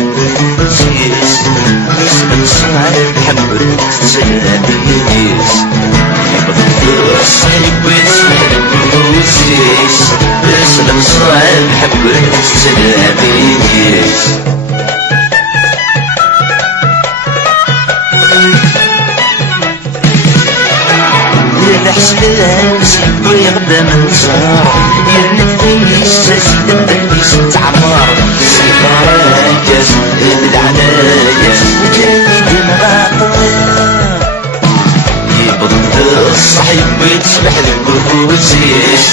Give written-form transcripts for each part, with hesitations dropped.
بروزيس اسلم صعب حبك تسلاميس يبغى صعب ويسمع البروزيس اسلم صعب حبك تسلاميس الحسلان سحبو يغدا من زهر يلفيس سجد بلبيس تعمر سيفراكس بالعنايس جايب المغاطر يبغض الصحيب ويتسبح البروزيس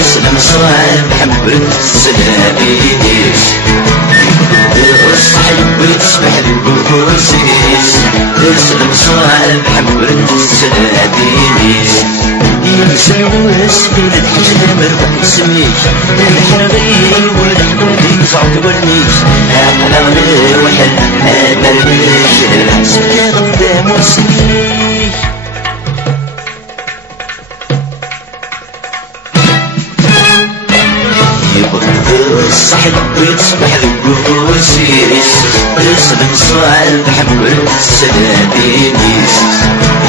اسلم صعب حبك تسلاميس يبغض الصحيب ويتسبح البروزيس اسلم صعب حبك تسلاميس يمسلوس بين الحجر مربح يسميك الحرغي والحبوبي صعد ورنيش أقلغني وحل مرميش سبيا غدا مرسليك يبغض الصحيب ويتصبح البروزيس اسلم صعب حبك تسلاميس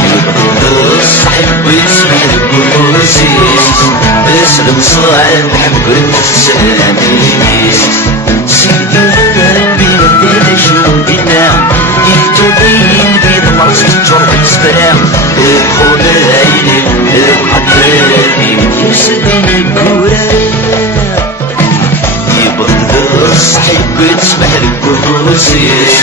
يبغض الصحيب ويتصبح البروزيس اسلم صعب حبك تسلاميس سيدي ربي ودينا جودنا يكتبين بين مرسل جرب السلام الخلايل الحبابي يسلم القرآن يبغض الصحيب ويتصبح البروزيس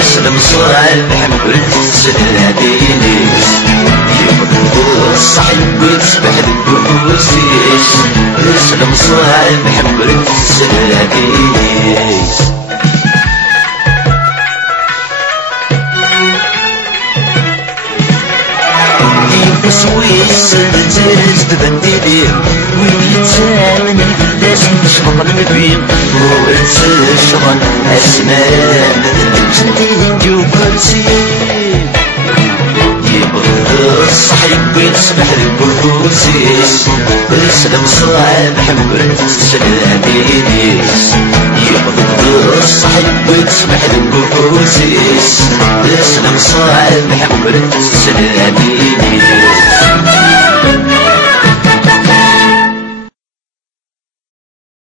اسلم صعب حبك تسلاميس يبغض الصحيب ويتصبح البروزيس اسلم صعب حبك تسلاميس بسويس تزيز ببنديلين ويتسامن الفلاس تشبط المبين وانسى الشغل اسمان جندين جوبرسين يبغض الصحيب ويتصبح البروزيس اسلم صعب حبك تسلاميس يبغض الصحيب ويتصبح البروزيس اسلم صعب حبك تسلاميس